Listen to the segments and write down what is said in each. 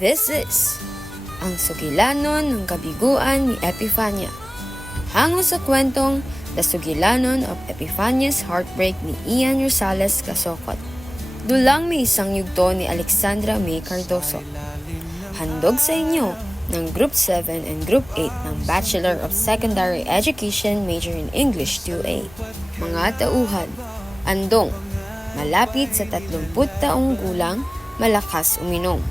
This is ang sugilanon ng kabiguan ni Epifania. Hango sa kwentong The Sugilanon of Epifania's Heartbreak ni Ian Rosales Casocot. Dulang may isang yugto ni Alexandra May Cardoso. Handog sa inyo ng Group 7 and Group 8 ng Bachelor of Secondary Education major in English 2A. Mga tauhan, andong, malapit sa 30 taong gulang, malakas uminom.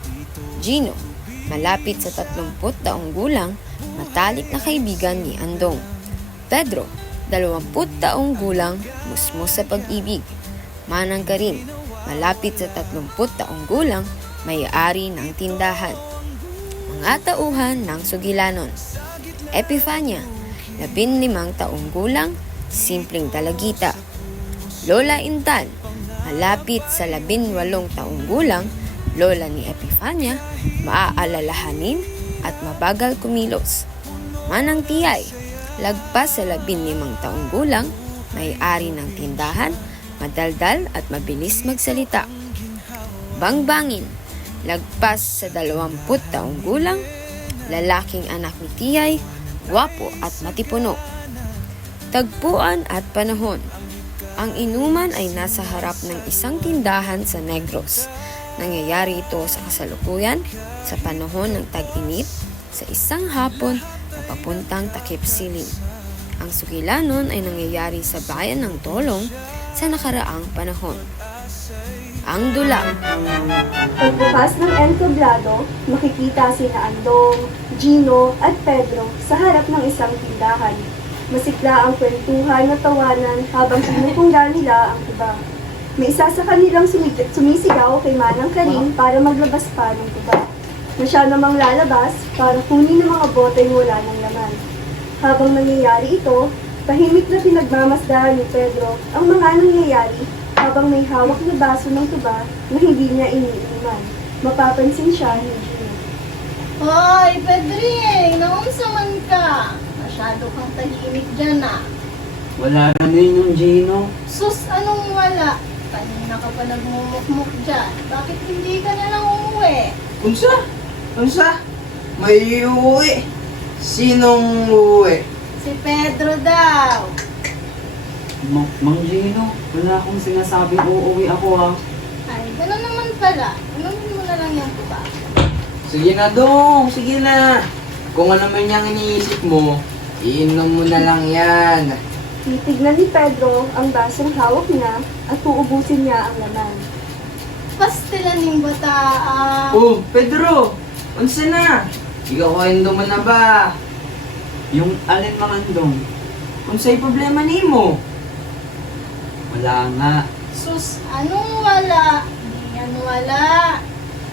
Gino, malapit sa 30 taong gulang, matalik na kaibigan ni Andong. Pedro, 20 taong gulang, musmus sa pag-ibig. Manang Karim, malapit sa 30 taong gulang, may-ari ng tindahan. Mga tauhan ng sugilanon. Epifania, 15 taong gulang, simpleng dalagita. Lola Intan, malapit sa 18 taong gulang, lola ni Epifania, maaalalahanin at mabagal kumilos. Manang Tiyay, lagpas sa 15 taong gulang, may-ari ng tindahan, madaldal at mabilis magsalita. Bangbangin, lagpas sa 20 taong gulang, lalaking anak ni Tiyay, gwapo at matipuno. Tagpuan at panahon. Ang inuman ay nasa harap ng isang tindahan sa Negros. Nangyayari ito sa kasalukuyan, sa panahon ng tag-init, sa isang hapon na papuntang takip siling. Ang sugilanon ay nangyayari sa bayan ng Tolong sa nakaraang panahon. Ang dula. Pagbukas ng entablado, makikita sina Andong, Gino at Pedro sa harap ng isang tindahan. Masikla ang kwentuhan at tawanan habang pinupungga nila ang tuba. May isa sa kanilang sumisigaw kay Manang Karim para maglabas pa ng tuba, na siya namang lalabas para kunin ng mga boteng wala ng laman. Habang nangyayari ito, tahimik na pinagmamasdahan ni Pedro ang mga nangyayari habang may hawak na baso ng tuba na hindi niya iniinuman. Mapapansin siya ni Gino. Hoy, Pedring! Naunsa man ka? Masyado kang tahimik dyan ah. Wala naman yung Gino. Sus, anong wala? Kanina ka pa nagmumukmuk dyan. Bakit hindi ka na lang umuwi? Unsa? May uuwi. Sinong uuwi? Si Pedro daw. Mang Gino, wala akong sinasabing uuwi ako ha. Ay, gano'n naman pala. Inumin mo na lang yung tuba. Sige na Dong, sige na. Kung ano man yung iniisip mo, iinom mo na lang yan. Titignan ni Pedro ang basong hawak niya at uubusin niya ang laman. Pastilaning bata. Oh, Pedro! Unsa na? Ikaw ko mo na ba? Yung alin mga Dong? Unsa'y problema nimo? Wala nga. Sus, anong wala? Hindi yan wala.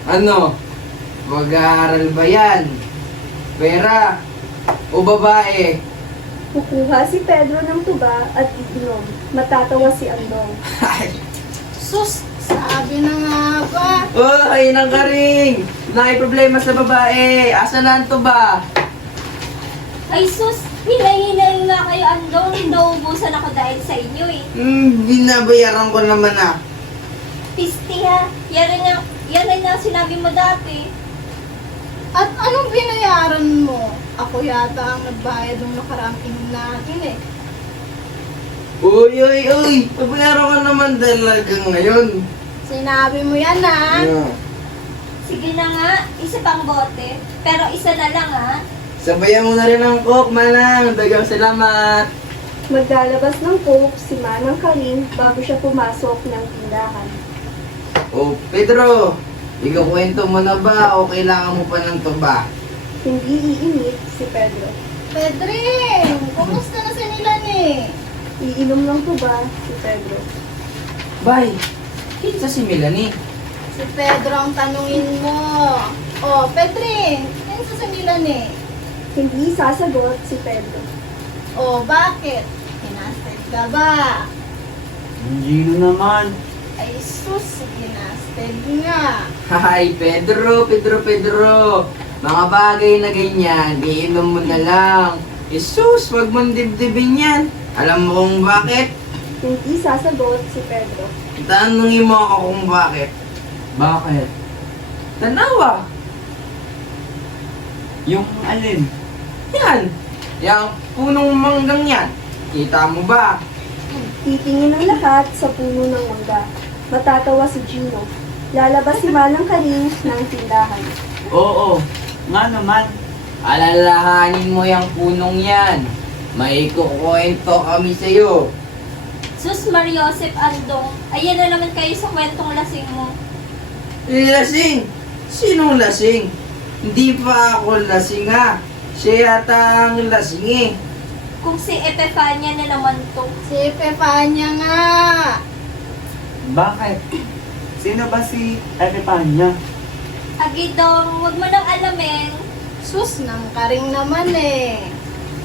Ano? Mag-aaral ba yan? Pera? O babae? Kukuha si Pedro ng tuba at iinom. Matatawa si Andong. Sus, sabi na nga ba? Oh, ay nang karing! Nai problema sa babae. Asa na to ba? Ay sus, hinay-hinay nga kayo Andong, naubusan ako dahil sa inyo eh. Binabayaran ko naman ah. Pisti ha, yan rin nga sinabi mo dati. At anong binayaran mo? Ako yata ang nagbayad ng nakaraang inom natin eh. Uy! Babayaran ko naman talaga ngayon. Sinabi mo yan ah. Yeah. Sige na nga, isa pang bote, pero isa na lang ha. Sabayan mo na rin ang coke, manang. Dagang salamat. Maglalabas ng coke si Manang Karim bago siya pumasok ng tindahan. Oh, Pedro. Ikaw kwento mo na ba o kailangan mo pa ng tuba? Hindi iinit si Pedro. Pedring, kumusta na si Nilan eh? Iinom ng tuba si Pedro. Bay, kinsa si Melanie? Si Pedro ang tanungin mo. Oh, Pedring, kinsa si Nilan eh? Hindi sasagot si Pedro. Oh, bakit? Hinasted ka ba? Gino naman. Ay sus, hinasted nga. Hi, Pedro. Mga bagay na ganyan, iinom mo na lang. Jesus, wag mong dibdibin yan. Alam mo kung bakit? Hindi sasagot si Pedro. Tanungin mo ako kung bakit. Bakit? Tanawa! Yung alin? Yan! Yang punong manggang yan. Kita mo ba? Titingin ang lahat sa puno ng mangga. Matatawa si Gino. Lalabas si Manang Karing ng tindahan. Oo, nga naman. Alalahanin mo yung punong yan. May kukwento kami sa'yo. Sus Mariosep Andong, ayan na naman kayo sa kwentong lasing mo. Lasing? Sinong lasing? Hindi pa ako lasing ha. Siya yata ang lasing eh. Kung si Epifania na naman to. Si Pepanya nga. Bakit? Sino ba si Epifania? Agidong, wag mo nang alamin. Sus, nang karing naman eh.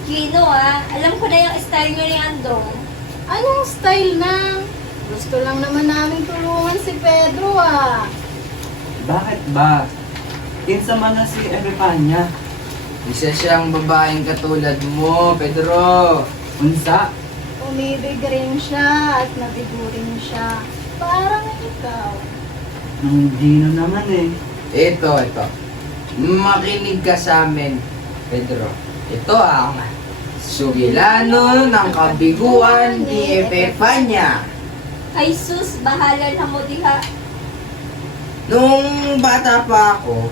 Gino alam ko na yung style nyo ni Andong. Anong style na? Gusto lang naman namin tulungan si Pedro ah. Bakit ba? Kinsa man na si Epifania? Isa siyang babaeng katulad mo, Pedro. Unsa? Umibig rin siya at nabigo rin siya. Parang ikaw. Hindi na naman eh. Ito. Makinig ka sa amin, Pedro. Ito ang sugilano ng kabiguan ni Epifania. Ay sus, bahala na mo diha. Nung bata pa ako,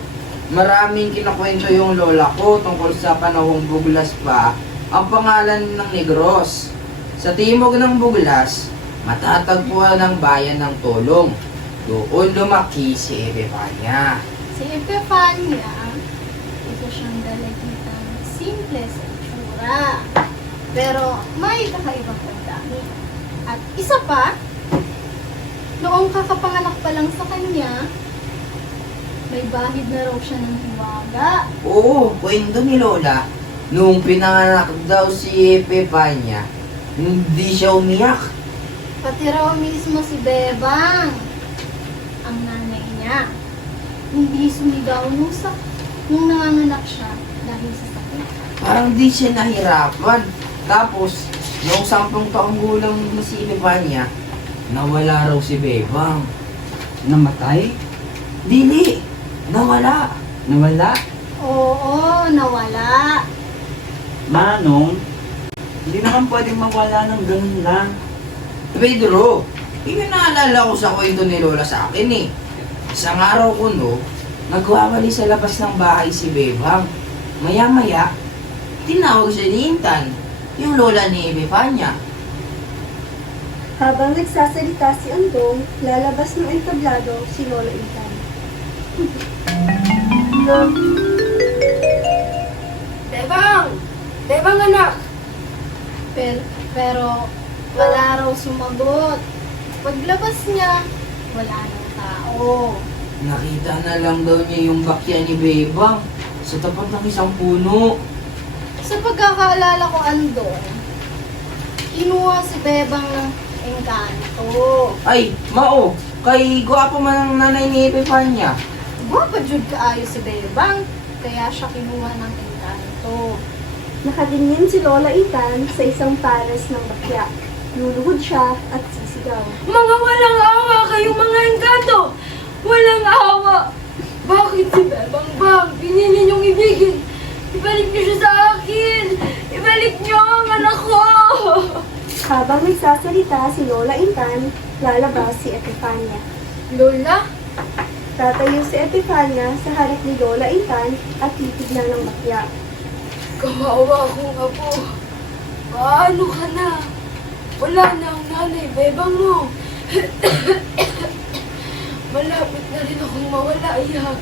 maraming kinakwento yung lola ko tungkol sa panahong Buglas pa ang pangalan ng Negros. Sa timog ng Buglas, matatagpuan ang bayan ng Tolong. Doon lumaki si Epifania. Si Epifania, isa siyang dalagitang simple sa itsura. Pero may kakaibang pagdami. At isa pa, noong kakapanganak pa lang sa kanya, may bahid na raw siya ng hiwaga. Oo, kwento ni Lola, nung pinanganak daw si Epifania, hindi siya umiyak. Pati raw mismo si Bebang, ang nanay niya, hindi sumigaw nung nanganganak siya dahil sa sakit. Parang di siya nahirapan. Tapos, noong 10 taong gulang na si Epifania, nawala raw si Bebang. Namatay? Dili, nawala. Nawala? Oo, nawala. Manong, hindi naman pwedeng mawala ng ganun lang. Pedro, yun naalala ko sa kwento ni Lola sa akin eh. Isang araw ko no, nagwawali sa labas ng bahay si Bebang. Maya-maya, tinawag siya ni Intan, yung lola ni Epifania. Habang nagsasalita si Andong, lalabas ng entablado si Lola Intan. Bebang! Bebang anak! Pero wala raw sumagot. Paglabas niya, wala nang tao. Nakita na lang daw niya yung bakya ni Bebang sa tapat ng isang puno. Sa pagkakaalala ko, Andong, kinuha si Bebang ng engkanto. Ay, Mao, kay gwapo man ang nanay ni Epifania. Guwapa jud kaayo si Bebang, kaya siya kinuha ng engkanto. Nakatingin si Lola Intan sa isang pares ng bakya. Luluhod siya at sisigaw. Mga walang awa kayong mga engkanto! Walang awa! Bakit si Bebang Bang pinili niyong ibigin? Ibalik niyo siya sa akin! Ibalik niyo ang anak ko! Habang nagsasalita si Lola Intan, lalabas si Epifania. Lola? Tatayo si Epifania sa harap ni Lola Intan at titignan ng bakya. Kawawa akong apo. Paano ka na? Wala na ang nanay, Bebang mo. Malapit na rin akong mawala, iyak.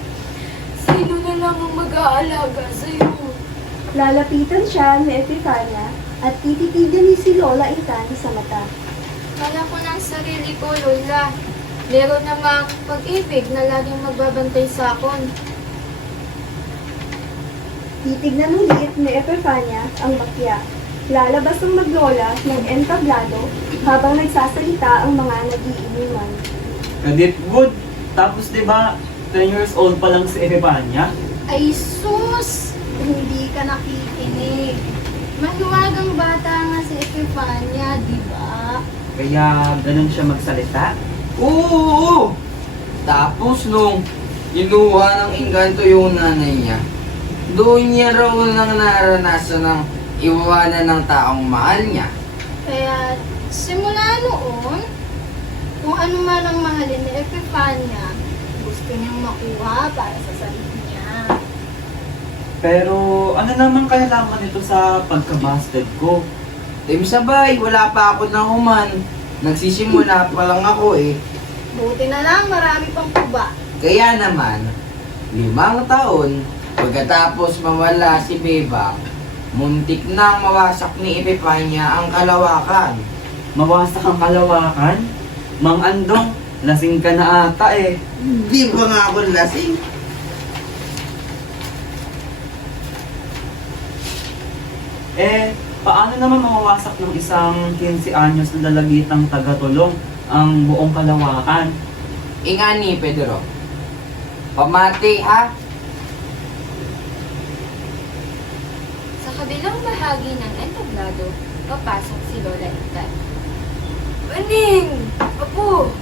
Sino na lang ang mag-aalaga sa'yo? Lalapitan siya ni Epifania at tititigan ni si Lola Intan sa mata. Kala ko ng sarili ko, Lola. Meron namang pag-ibig na laging magbabantay sa akin. Titignan ulit ni Epifania ang bakya. Lalabas ang maglola ng entablado habang nagsasalita ang mga nag-iinuman. Edit good. Tapos di ba 10 years old pa lang si Epifania? Ay sus! Hindi ka nakikinig. Mahiwagang bata nga si Epifania, di ba? Kaya ganun siya magsalita? Oo! Tapos nung inuha ng engkanto yung nanay niya, doon niya raw nang naranasan ng iwanan ng taong mahal niya. Kaya simula noon, kung ano man ang mahalin ni Epifania, gusto niyang makuha para sa sarili niya. Pero ano naman kailangan nito sa pagka-busted ko? Team sabay, wala pa ako nahuman. Nagsisimula pa lang ako eh. Buti na lang, marami pang kuba. Kaya naman, 5 taon, pagkatapos mawala si Bebang, muntik nang mawasak ni Epifania ang kalawakan. Mawasak ang kalawakan? Mang Andong, lasing ka na ata eh. Di ba nga ako lasing? Eh, paano naman mawawasak ng isang 15 anyos na dalagitang tagatulong ang buong kalawakan? Inga ni Pedro. Pamati ha? Sa kabilang bahagi ng entablado, papasok si Lola Intan. Maning! Apo!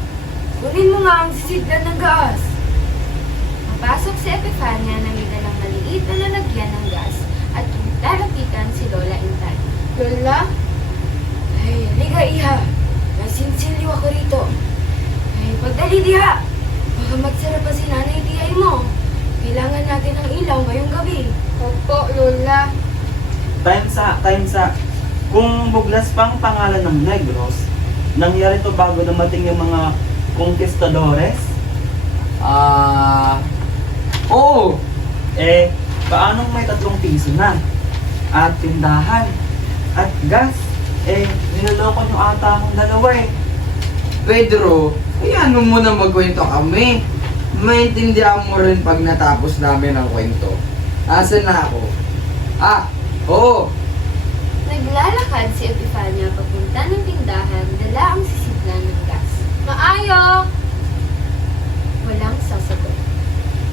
Kunin mo nga ang sisidlan ng gas. Papasok si Epifania na may dalang maliit na lalagyan ng gas at lalapitan si Lola Intan. Lola, Ay, halika iha. Nasinsilyo ako rito. Ay, pagdali diha. Baka magsara pa si nanay tiyay mo. Kailangan natin ng ilaw ngayong gabi. opo, Lola. Time sa. Kung buglas pang pangalan ng Negros, nangyari to bago dumating yung mga conquistadores? Oo! Eh, paanong may 3 piso na? At tindahan? At gas? Eh, niloloko nyo ata akong dalawa eh. Pedro, ano mo na magkwento kami? Maintindihan mo rin pag natapos namin ang kwento. Asan na ako? Oo! Naglalakad si Epifania papunta ng tindahan, dala ang sisidlan ng gas. Maayo! Walang sasagot.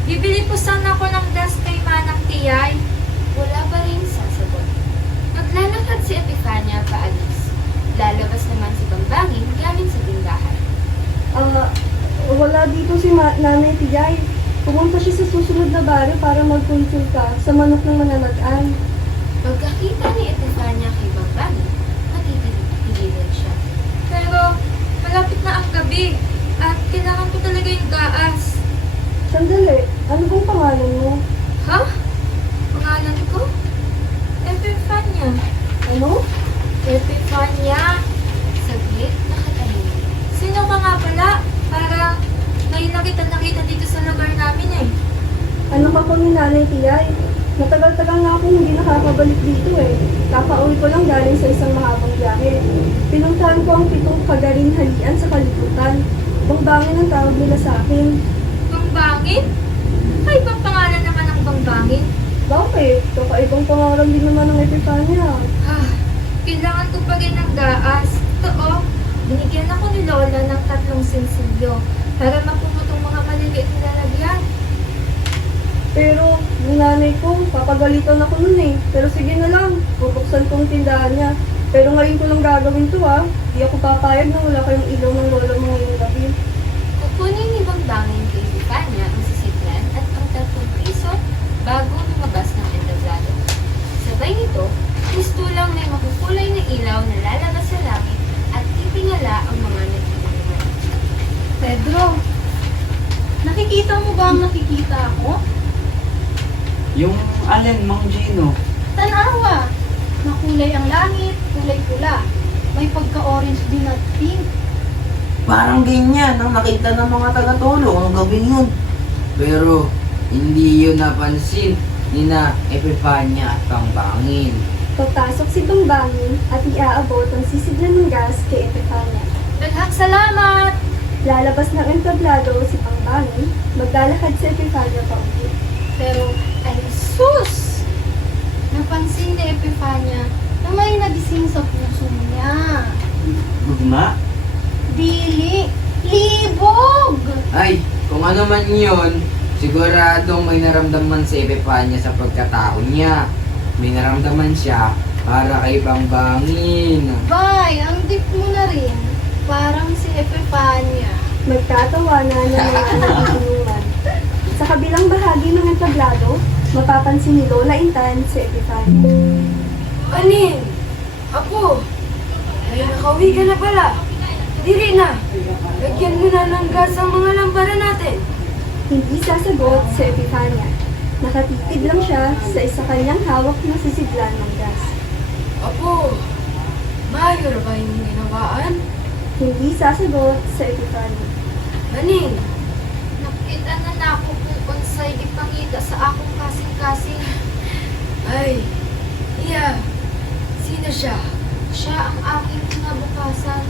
Bibili po sana ako ng gas kay Manang Tiyay. Wala pa rin sasagot. Naglalakad si Epifania paalis. Lalabas naman si Bambangin galing sa tindahan. Wala dito si Nanay Tiyay. Pumunta siya sa susunod na baryo para magkonsulta sa manok ng mananagaan. Pagkakita ni Epifania kay Bambangin, natitiligan siya. Pero malapit na ang gabi at kailangan ko talaga yung gaas. Sandali, ano bang pangalan mo? Ha? Pangalan ko? Epifania. Ano? Epifania. Saglit, nakatahimik. Sino ka nga pala? Parang ngayon lang kita nakita dito sa lugar namin eh. Anak ako ni Nanay Tiyay. Matagal-tagal na akong hindi nakakabalik dito eh. Kakauwi ko lang galing sa isang mahabang biyahe. Pinuntahan ko ang 7 kagarinhalian sa kalibutan. Bangbangin ang tawag nila sa akin. Bangbangin? Ay, bang pangalan naman ng bangbangin? Bakit? Kakaibang pangalan din naman ng Epifania. Kailangan ko pa rin ng gaas. Totoo, binigyan ako ni Lola ng 3 sensilyo para mapumutong mga maliliit na lalagyan. Pero, yung nanay ko, papagalitan ako nun eh. Pero sige na lang, bubuksan ko ang tindahan niya. Pero ngayon ko lang gagawin to ah. Di ako papayag na wala kayong ilaw ng lola mo ngayong gabi. Kukunin ni Bambangin kay Epifania ang sisidlan at ang 3 piso bago lumabas ng entablado. Sabay nito, lang may makukulay na ilaw na lalabas sa langit at titingala ang mga nagtutulungan. Pedro, nakikita mo ba ang nakikita ako? Yung alin, Mang Gino? Tanawa! Makulay ang langit, kulay pula. May pagka-orange din at pink. Parang ganyan ang nakita ng mga taga-tolo ang gawin yun. Pero hindi yun napansin ni na Epifania at Bambangin. Papasok si Bambangin at iaabot ang sisidlan ng gas kay Epifania. Daghang salamat! Lalabas ng entablado si Bambangin, maglalakad si Epifania pa uwi. Pero, ay sus! Napansin ni Epifania na may nagising sa puso niya. Gugma? Dili! Libog! Ay, kung ano man yun, siguradong may naramdaman si Epifania sa pagkatao niya. May naramdaman siya para kay Bambangin. Bay, ang deep mo na rin. Parang si Epifania. Magtatawanan ng mga anak kabilang bahagi ng entablado, mapapansin ni Lola Intan si Epifania. Aning! Apo! Ay, nakauwi ka na pala. Diri na. Lagyan mo na ng gas ang mga lampara natin. Hindi sasagot si Epifania. Nakatitig lang siya sa isa kanyang hawak na sisidlan ng gas. Apo! Maayos ba yung ginawaan? Hindi sasagot si Epifania. Aning! Nakita na ako kung unsay ipangita sa akong kasing-kasing. Ay! Iya! Sino siya? Siya ang aking kinabukasan.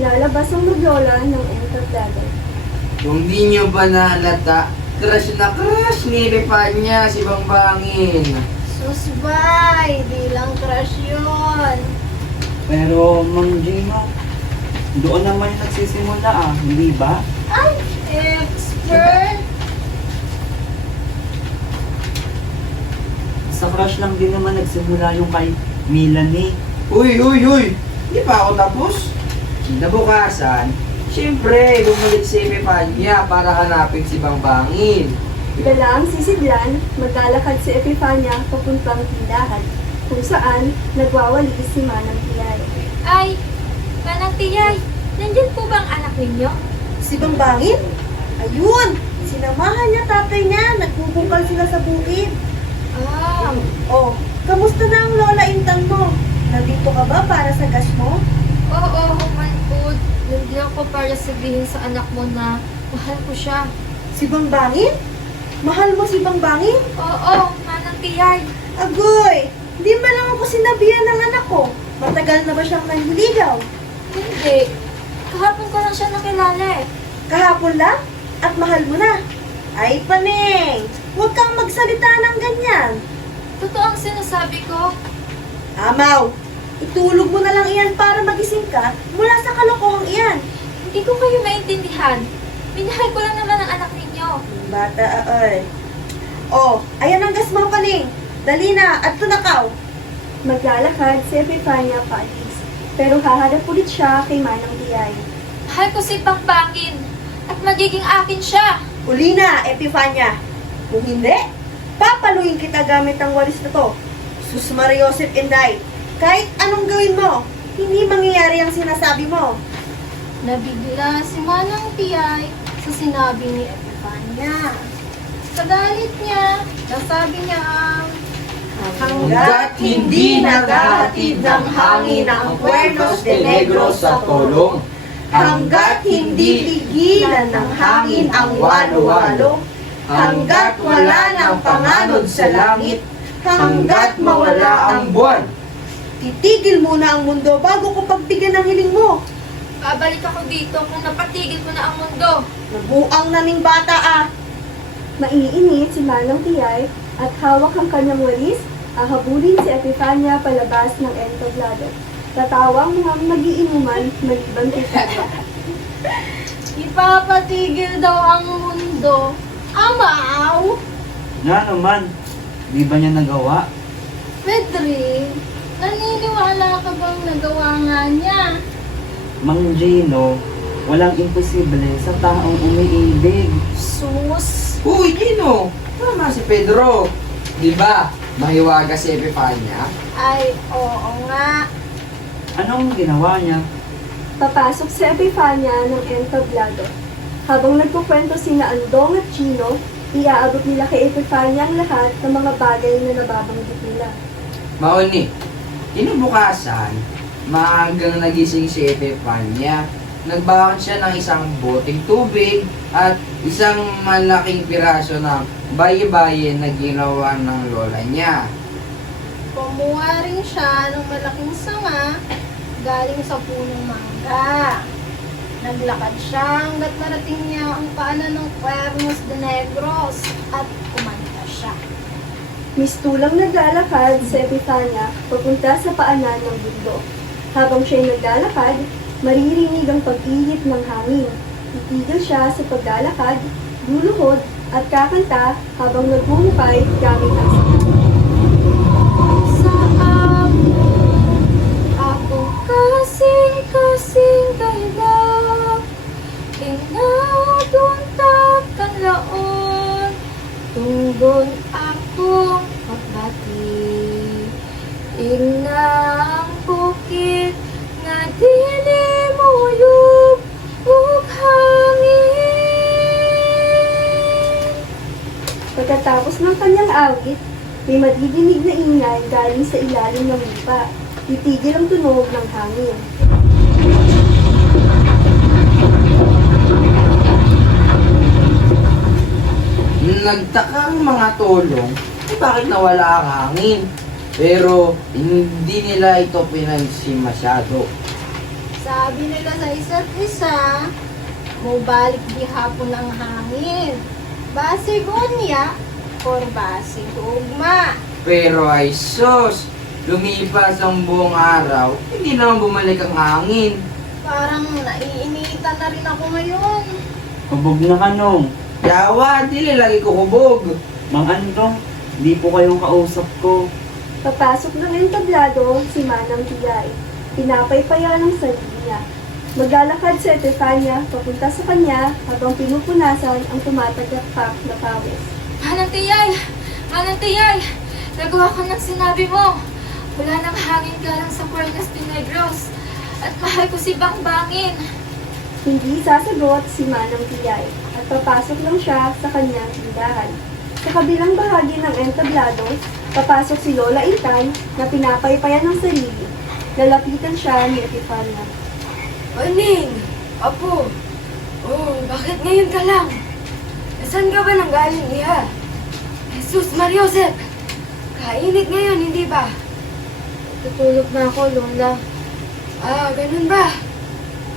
Lalabas ang maglola ng entablado. Kung di nyo ba nahalata, crush na crush ni Epifania si Bangbangin. Susbay, di lang crush yun. Pero, Mang Gino, doon naman yung nagsisimula hindi ba? Ay, expert! Sa crush lang din naman nagsimula yung kay Melanie. Uy! Di pa ako tapos. Nabukasan, siyempre, bumalik si Epifania para hanapin si Bangbangin. Dala ang sisidlan, maglalakad si Epifania papuntang tindahan, kung saan nagwawalis si Manang Tiyay. Ay, Manang Tiyay, nandyan po ba ang anak ninyo? Si Bangbangin? Ayun! Sinamahan niya tatay niya. Nagbubungkal sila sa bukid. Ah, Oh, kamusta na ang lola Intan mo? Nandito ka ba para sa gas mo? oo, humanpod. Hindi ako para sabihin sa anak mo na mahal ko siya. Si Bangbangin? Mahal mo si Bangbangin? Oo, Manang Tiyay. Agoy! Hindi ba lang ako sinabihan ng anak ko? Matagal na ba siyang nanliligaw? Hindi. Kahapon ko lang siya nakilala eh. Kahapon lang? At mahal mo na? Ay, Paneng! Huwag kang magsalita ng ganyan. Totoo ang sinasabi ko. Amaw! Itulog mo na lang iyan para magising ka mula sa kalokohang iyan. Hindi ko kayo maintindihan. Minahal ko lang naman ang anak ninyo. Bata, ay. Oh, ayan ang gas mo, Paning. Dali na, at tunakaw. Maglalakad si Epifania paalis, pero haharap ulit siya kay Manang Tiyay. Mahal ko si Bangbangin. At magiging akin siya. Uli na, Epifania. Kung hindi, papaluin kita gamit ang walis na to. Sus Maria Joseph Inday, kahit anong gawin mo, hindi mangyayari ang sinasabi mo. Nabigla si Manang Tiyay sa sinabi ni Epifania. Sa galit niya, nasabi niya Hanggat hindi naghahatid ng hangin ang Puertos de Negros sa tulong, hanggat hindi pigilan ng hangin ang walo-walo, hanggat wala ng panganod sa langit, hanggat mawala ang buwan. titigil muna ang mundo bago ko pagbigyan ng hiling mo. Babalik ako dito kung napatigil ko na ang mundo. Nabuang na ning bata Maiinit si Manang Tiyay at hawak ang kanyang walis, hahabulin si Epifania palabas ng entablado. Tatawang mga magiinuman maliban kay Papa. ipapatigil daw ang mundo. Amaw! Nga naman, di ba niya nagawa? Pedri, naniniwala ka bang nagawa nga niya? Mang Gino, walang imposible sa taong umiibig. Sus! Uy, Gino! Tama si Pedro. Di ba? Mahiwaga si Epifania. Ay, oo nga. Anong ginawa niya? Papasok si Epifania ng entablado. Habang nagkukwento sina Andong at Chino, iaabot nila kay Epifania ang lahat ng mga bagay na nababanggit nila. Mauni, kinabukasan, maagang nagising si Epifania. Nagbakad siya ng isang boteng tubig at isang malaking piraso ng baye-baye na ginawa ng lola niya. Kumuha rin siya ng malaking sanga galing sa punong mangga. Naglakad siya hanggat narating niya ang paanan ng Puertos de Negros at kumanta siya. Mistulang naglalakad si Epifania papunta sa paanan ng bundok. Habang siya'y naglalakad, maririnig ang pag-ihip ng hangin. Titigil siya sa paglalakad, luluhod at kakanta habang naghuhukay gamit ang sanga. Sa amin, ako kasing-kasing kahiba. Inaduntak ang laon, Doon ako magbati. Inang bukit nga dili muyog ug hangin. Pagkatapos ng kanyang awit, may madidinig na ingay galing sa ilalim ng lupa. Titigil ang tunog ng hangin. Nagtaka ang mga tulong bakit nawala ang hangin. Pero hindi nila ito pinansin masyado. Sabi nila sa isa't isa, mubalik di hapon ang hangin. Base gonya, or base gugma. Pero ay sus, lumipas ang buong araw, hindi naman bumalik ang hangin. Parang naiinitan na rin ako ngayon. Hubog na kanong. Yawa, dili lagi ko hubog. Mang Andong, di po kayong kausap ko. Papasok ng entablado si Manang Tiyay. Pinapaypaya ng sarili niya. Maglalakad si Epifania papunta sa kanya habang pinupunasan ang tumatagakpak na pawis. Manang Tiyay! Nagawa ko ng sinabi mo. Wala nang hangin galang sa Puertas de Negros. At mahal ko si Bangbangin. Hindi sasagot si Manang Tiyay at papasok lang siya sa kanyang tindahan. Sa kabilang bahagi ng entablado, papasok si Lola Intan na pinapaypayan ng sarili. Lalapitan siya ni Epifania. Oning! Apo! Oh, bakit ngayon ka lang? Saan ka ba nang galing, Iha? Jesus Mariosep! Kainit ngayon, hindi ba? Tutulog na ako, Lola. Ah, ganun ba?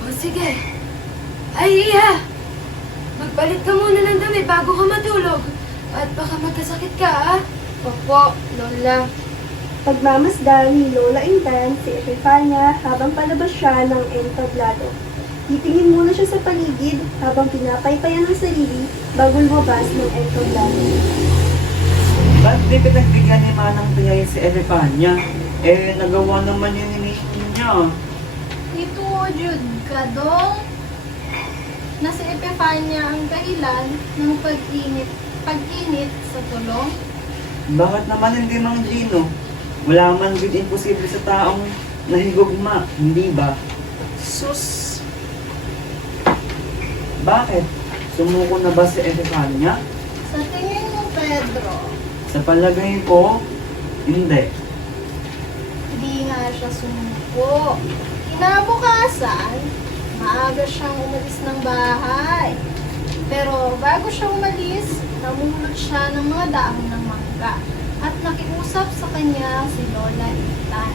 O sige. Ay, Iha! Magpalit ka muna ng damit bago ka matulog. At baka magkasakit ka, ah? Opo, Lola. Pagmamasdan ni Lola Intan si Epifania habang palabas siya ng entablado. Titingin muna siya sa paligid habang pinapaypayan ng sarili bago lumabas ng entablado. Ba't di pinagbigyan ni Manang Tiyay si Elefania? Eh, nagawa naman yun ni niya. Ito, Jude, kadong nasa Epifania ang dahilan ng pag-init sa tulong. Bakit naman hindi Mang Gino? Wala man din imposible sa taong nahigugma, hindi ba? Sus! Bakit? Sumuko na ba si Elefania? Sa tingin mo, Pedro, Sa palagay ko, hindi. hindi nga siya sumuko. Kinabukasan, maaga siyang umalis ng bahay. Pero bago siya umalis, namulot siya ng mga dahon ng mangga at nakiusap sa kanya si Lola Intan.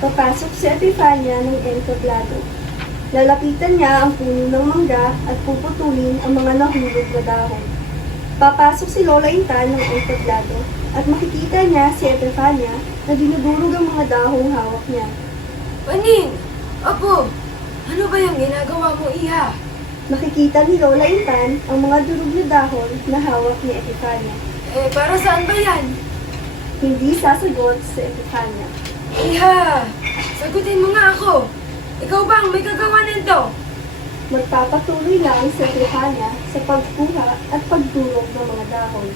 Papasok si Epifania ng entablado. Lalapitan niya ang puno ng mangga at puputulin ang mga nahulog na dahon. Papasok si Lola Intan ng entablado at makikita niya si Epifania na dinudurog ang mga dahong hawak niya. Oning! Apo! Ano ba yung ginagawa mo, Iha? Makikita ni Lola Intan ang mga durog na dahon na hawak ni Epifania. Eh, para saan ba yan? Hindi sasagot si Epifania. Iha! Sagutin mo nga ako! Ikaw ba ang may gagawa nito? Magpapatuloy lang si Epifania sa pagkuha at pagdurog ng mga dahon.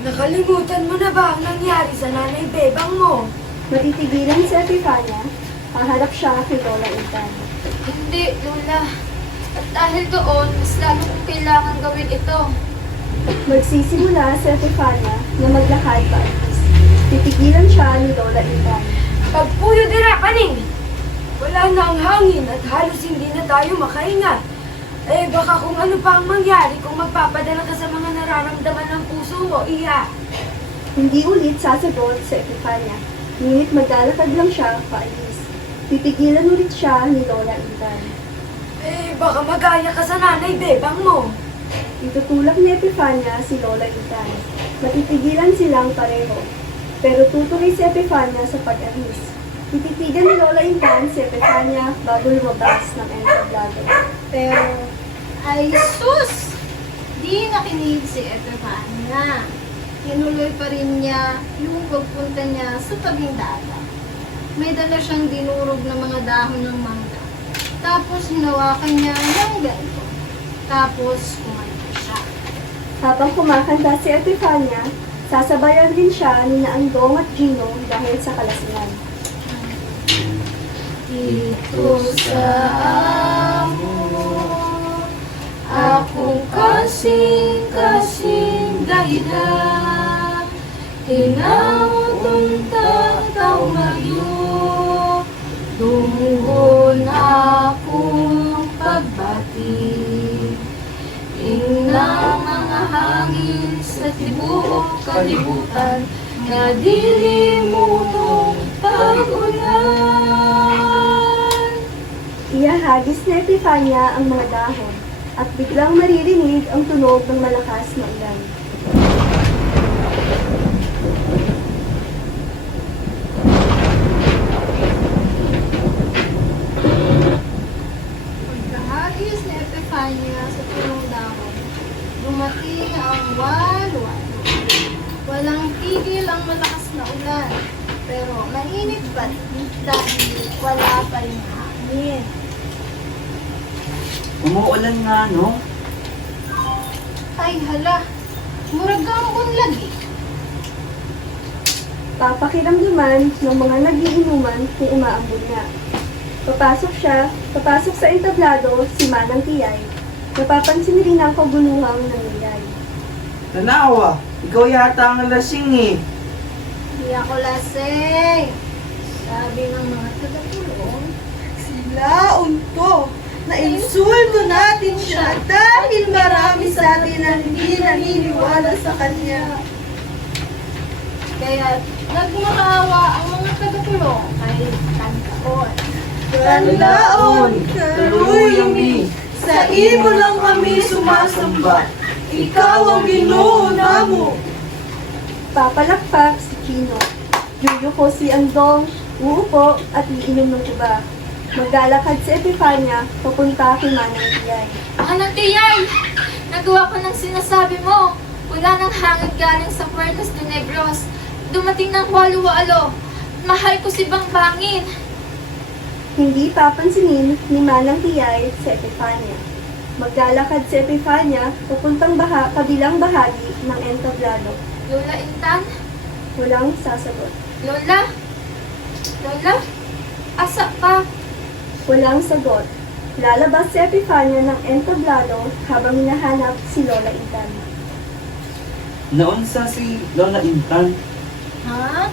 Nakalimutan mo na ba ang nangyari sa nanay bebang mo? Matitigilan si Epifania, haharap siya kay Lola Intan. Hindi, Lola. At dahil doon, mas lalo kong kailangan gawin ito. Magsisimula si Epifania na maglakad paalis. Titigilan siya ni Lola Intan. Pagpuyo dira, paning! Wala na ang hangin at halos hindi na tayo makahinga. Eh, baka kung ano pa ang mangyari kung magpapadala ka sa mga nararamdaman ng puso mo, Iha. Hindi ulit sasagot si Epifania, ngunit maglalakad lang siya paalis. Titigilan ulit siya ni Lola Intan. Eh, baka magaya ka sa nanay bebang mo. Itutulak ni Epifania si Lola Intan. Matitigilan silang pareho. Pero tutuloy si Epifania sa pag-alis. Tititigan ni Lola Intan si Epifania bago lumabas ng entablado. Pero, ay sus! Di nakinig si Epifania. Tinuloy pa rin niya yung pagpunta niya sa tabing dagat. May dala siyang dinurog na mga dahon ng mangga. Tapos hinawakan niya ng ganito. Tapos kumanta siya. Habang kumakanta si Epifania, Sasabayan din siya ni Andong at Gino dahil sa kalasingan. Dito sa amo, akong kasing-kasing dahilan, tinawag tataw mayo, tumugon akong pagbati. Tingnan mga hangin sa tibuok kalibutan, nga dili mo nung pagulan. Iyahagis ni Epifania ang mga dahon at biglang maririnig ang tunog ng malakas na ulan. Pagkahagis ni Epifania sa punong dahon, dumating ang walwal. Walang tigil ang malakas na ulan, pero mainit pa dahil wala pa rin hangin. Umuulan nga, no? Ay hala, murag ang lagi. Papakiramdaman ng mga nagiinuman kung umaambon nga. Papasok sa entablado si Manang Tiyay. Napapansin rin ang kaguluhang nangyayari. Tanawa, ikaw yata ang lasing eh. Hindi ako lasing. Sabi ng mga taga-tulong, Sila, unto. Nainsulto natin siya dahil marami sa atin ang hindi naniniwala sa kanya. kaya nagmakaawa ang mga taga-tulong kay Kantaon. Kanlaon, karuyami, sa imo lang kami sumasamba. Ikaw ang Ginoo namo. Papalakpak si Gino. Yuyuko si Andong, uupo at iinom ng tuba. Maglalakad si Epifania papunta kay Manang Tiyay. Anong tiyay? Nagawa ko ng sinasabi mo. Wala nang hangin galing sa Puertos de Negros. Dumating ng walo-walo. Mahal ko si Bangbangin. Hindi papansinin ni Manang Tiyay si Epifania. Maglalakad si Epifania papuntang kabilang bahagi ng entablado. Lola Intan? Walang sasagot. Lola? Lola? Asa pa? Walang sagot. Lalabas si Epifania ng entablado habang hinahanap si Lola Intan. Naunsa si Lola Intan. Ha?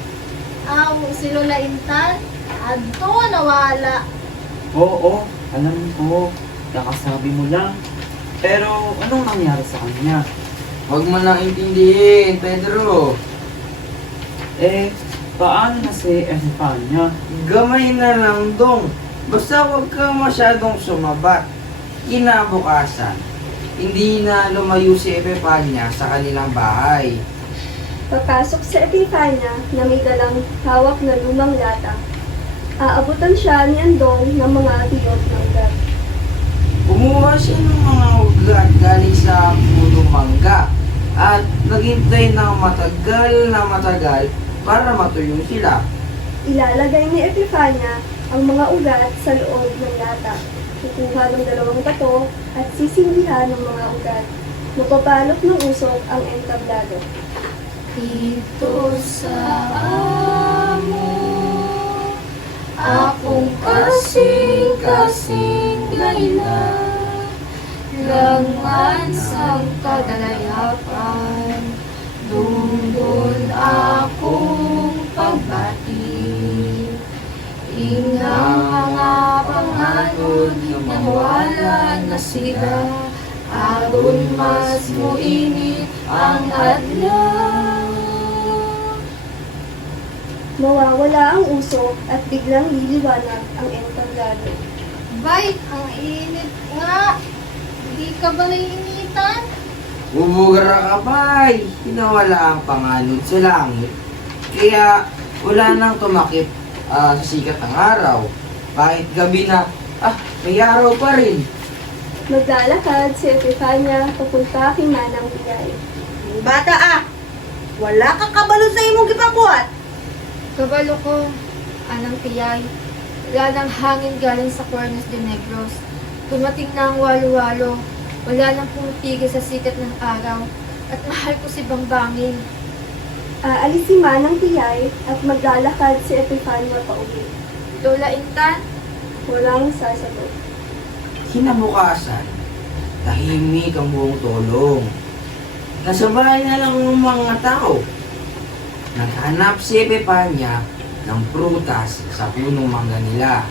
Si Lola Intan? Adto nawala. Oo, alam ko. Nakasabi mo lang. Pero anong nangyari sa kanya? Huwag mo nang intindihin, Pedro. Paano na si Estefania? Gamay na lang dong. Basta huwag ka masyadong sumabat. Kinabukasan, hindi na lumayo si Epifania sa kanilang bahay. Papasok si Epifania na may dalang hawak na lumang lata. Aabutan siya ni Andong ng mga tiyot ng ugat. Kumuha siya ng mga ugat galing sa punong mangga at naghintay ng matagal para matuyo sila. Ilalagay ni Epifania ang mga ugat sa loob ng lata. Kukuha ng 2 bato at sisindihan ng mga ugat. Mapapalot ng usok ang entablado. Dito sa amo, akong kasing-kasing layla, langan sang kagalayapan, dundon akong pagbati. Inang mga panganod na wala na sila, aron mas muinit ang adlaw. Mawawala ang usok at biglang liliwanag ang entablado. Bay, ang init nga. Hindi ka ba naiinitan? Bubugara ka pa'y hinawala ang panganod sa langit. Kaya wala nang tumakip sa sikat ng araw. Kahit gabi na, may araw pa rin. Maglalakad si Epifania papunta kay Manang Tiyay. Bata wala ka kabalo sa imong gipabuhat. Kabalo ko, anang tiyay. Wala nang hangin galing sa Puertos de Negros. Dumating na ang walo-walo. Wala nang pumutigil sa sikat ng araw. At mahal ko si Bangbangin. Aalis si Manang Tiyay at maglalakad si Epifania pauwi. Lola Intan, Walang sasagot. Kinabukasan, tahimik ang buong tulong. Nasa bahay na lang ang mga tao. Naghanap si Epifania ng prutas sa punong mangga nila.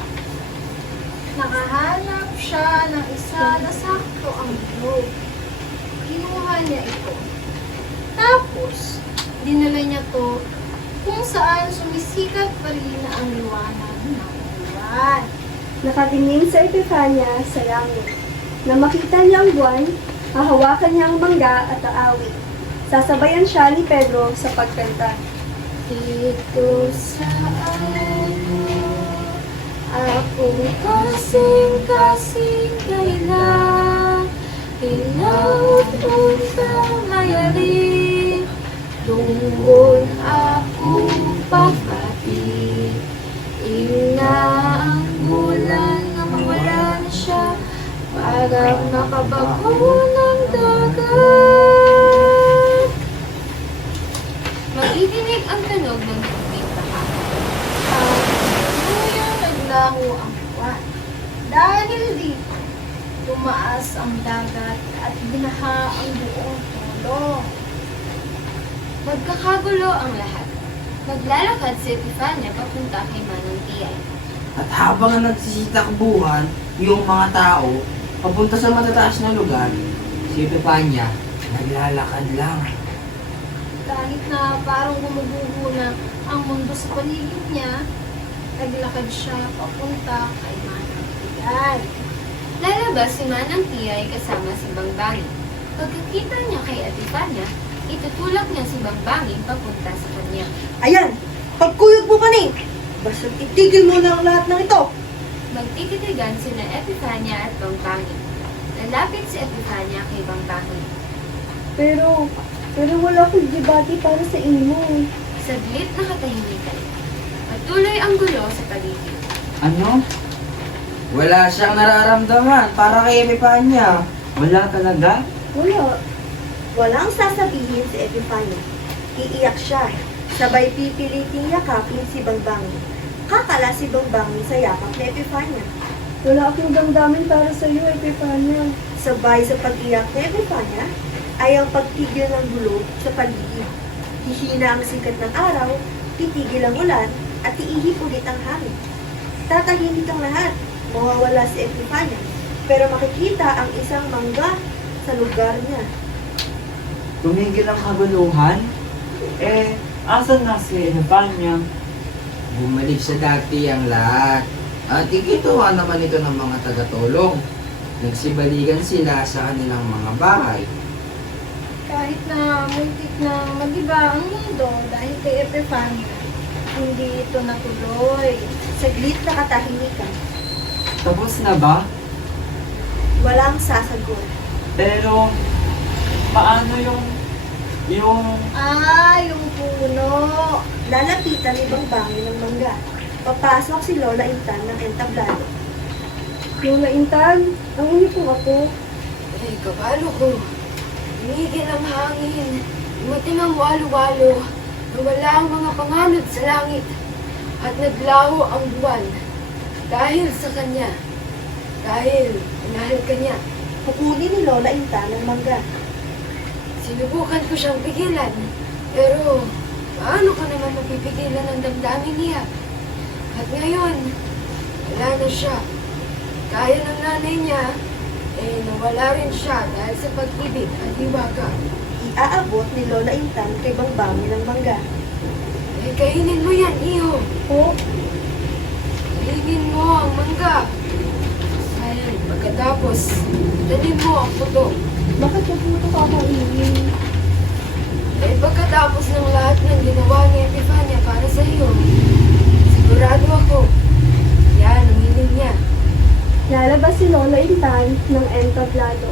Nakahanap siya ng isa na sakto ang bilog. Kinuha niya ito. Tapos, dinala niya to kung saan sumisikat pa rin ang liwanag ng buwan. Nakatingin sa Epifania sa langit. Na makita niya ang buwan, hahawakan niya ang mangga at aawit. Sasabayan siya ni Pedro sa pagkanta. dito sa ano, ako kasing-kasing kailan, ilaw punta mayari, tungkol ako pagkati, ang bulan na mawala na siya, parang nakabago ng dagat. Magiginig ang tunog ng tubig baha. Tuluyang naglaho ang buwan. Dahil dito, tumaas ang dagat at binaha ang buong tulong. Magkakagulo ang lahat. Maglalakad si Epifania papunta kay Manang Tiyay. At habang nagsisitakbuhan yung mga tao papunta sa matataas na lugar, si Epifania naglalakad lang. Kahit na parang gumuguho na ang mundo sa paligid niya, naglakad siya papunta kay Manang Tiyay. Lalabas si Manang Tiyay kasama si Bangbangi. Pagkakita niya kay Epifania, itutulak niya si Bangbangi papunta sa kanya. Ayan! Pagkuyog mo pa ni! Basta itigil mo na ang lahat ng ito! Magtititigan sina Epifania at Bangbangi. Lalapit si Epifania kay Bangbangi. Pero wala akong debate para sa inyo. Saglit nakatahimikan. Patuloy ang gulo sa paligid. Ano? Wala siyang nararamdaman para kay Epifania. Wala talaga? Wala. Walang sasabihin si Epifania. Iiyak siya. Sabay pipiliting yakapin si Bangbangi. Kakala si Bangbangi sa yakap ni Epifania. Wala akong damdamin para sa iyo, Epifania. Sabay sa pag-iyak ni Epifania ay ang pagtigil ng gulo sa paligid. Hihina ang sikat ng araw, titigil ang ulan, at iihip ulit ang hangin. Tatahimik ang lahat, mawawala si Epifania, pero makikita ang isang mangga sa lugar niya. Tumigil ang kaguluhan? Asan na si Epifania? Bumalik sa dati ang lahat. At ikituwa naman ito ng mga tagatulong. Nagsibaligan sila sa kanilang mga bahay. Kahit na muntik na mag-iba ang mundo dahil kay Epifania, hindi ito natuloy. Saglit na katahimikan. Tapos na ba? Walang sasagot. Pero, paano yung Yung puno. Lalapitan ni Bangbangi ng mangga. Papasok si Lola Intan ng entablado. Lola Intan, ang inyo po ako. Ay, kabalo ko. Tumigil ang hangin. Dumating ang walo-walo. Nawala ang mga panganod sa langit. At naglaho ang buwan. Dahil sa kanya. Dahil minahal ka niya. Kukunin ni Lola Intan ng mangga. Sinubukan ko siyang pigilan. Pero, paano ka naman mapipigilan ng damdamin niya? At ngayon, wala na siya. Kaya ng nanay niya, nawala rin siya dahil sa pag-ibig at hiwaga. Iaabot ni Lola Intan kay Bangbangi ng mangga. Kainin mo yan, iho. Po, Kainin mo ang mangga. Ay, pagkatapos, danin mo ang puto. bakit huwag mo ito kakainin? Pagkatapos ng lahat ng ginawa ni Epifania para sa iyo, sigurado ako, yan ang hiling niya. Lalabas si Lola Intan ng entablado.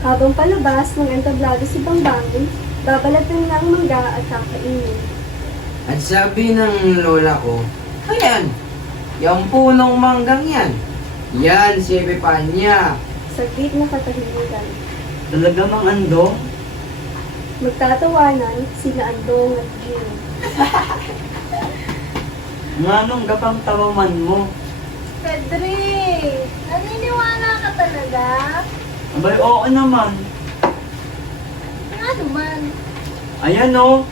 Habang palabas ng entablado si Bangbangi, babalatan niya ang mangga at kakainin. At sabi ng lola ko, ayan, yung punong manggang yan. Yan si Epifania. Saglit na katahimikan. Talaga mang andong? Magtatawanan sina Andong at Gino. Nganong gapang tawaman mo? Pedri, naniniwala ka talaga? Abay, oo naman. Nga naman. Ayan o.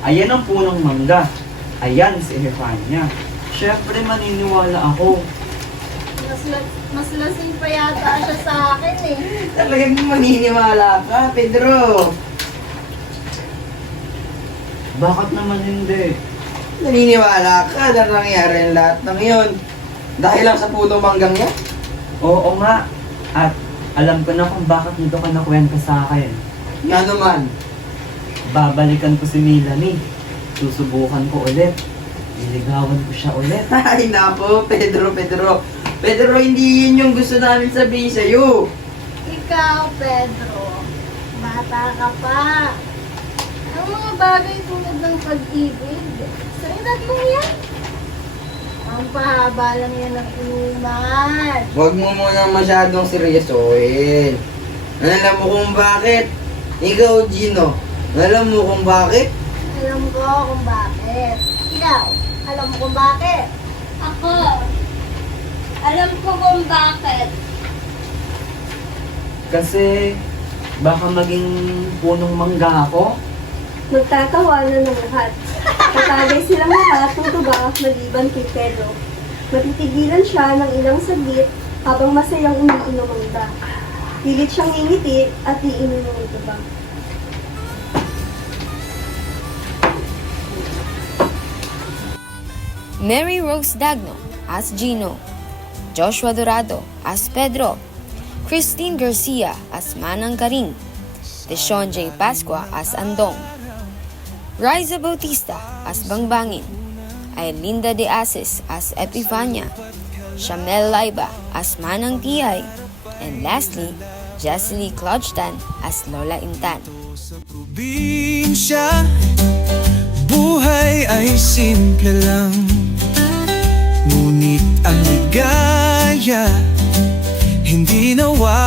Ayan ang punong mangga. Ayan si Epifania. Siyempre maniniwala ako. Mas lasing pa yata siya sa akin eh. Talagang maniniwala ka, Pedro. Bakit naman hindi? Naniniwala ka na nangyari ang lahat ng yun. Dahil lang sa putong manggang yan. Oo nga. At alam ko na kung bakit nito ka nakwento sa akin. Nga naman. Babalikan ko si Melanie. Susubukan ko ulit. Liligawan ko siya ulit. Ay nako, Pedro. Pedro, hindi yun yung gusto namin sabihin sa'yo. Ikaw, Pedro, bata ka pa. Ang mga bagay tulad ng pag-ibig, sa edad mo yan. Ang pahaba lang yan ng inuman. Huwag mo muna masyadong seryosohin. Alam mo kung bakit? Ikaw, Gino. Alam mo kung bakit? Alam ko kung bakit. Ikaw, alam mo kung bakit. Ako, alam ko kung bakit. Kasi baka maging punong mangga ako. Magtatawanan ng lahat. Tatagay silang lahat ng tuba maliban kay Pedro. Matitigilan siya ng ilang saglit habang masayang umiinom ang iba. Pilit siyang ngingiti at iinom ng tuba. Mary Rose Dagno as Gino, Joshua Dorado as Pedro, Christine Garcia as Manang Karing, Deshaun J. Pascua as Andong, Riza Bautista as Bangbangin, Ailinda De Asis as Epifania, Shamel Laiba as Manang Tiyay, and lastly, Jesselie Klodgestan as Lola Intan. Probinsya, buhay ay simple lang. Ngunit ang ligaya, hindi nawawala.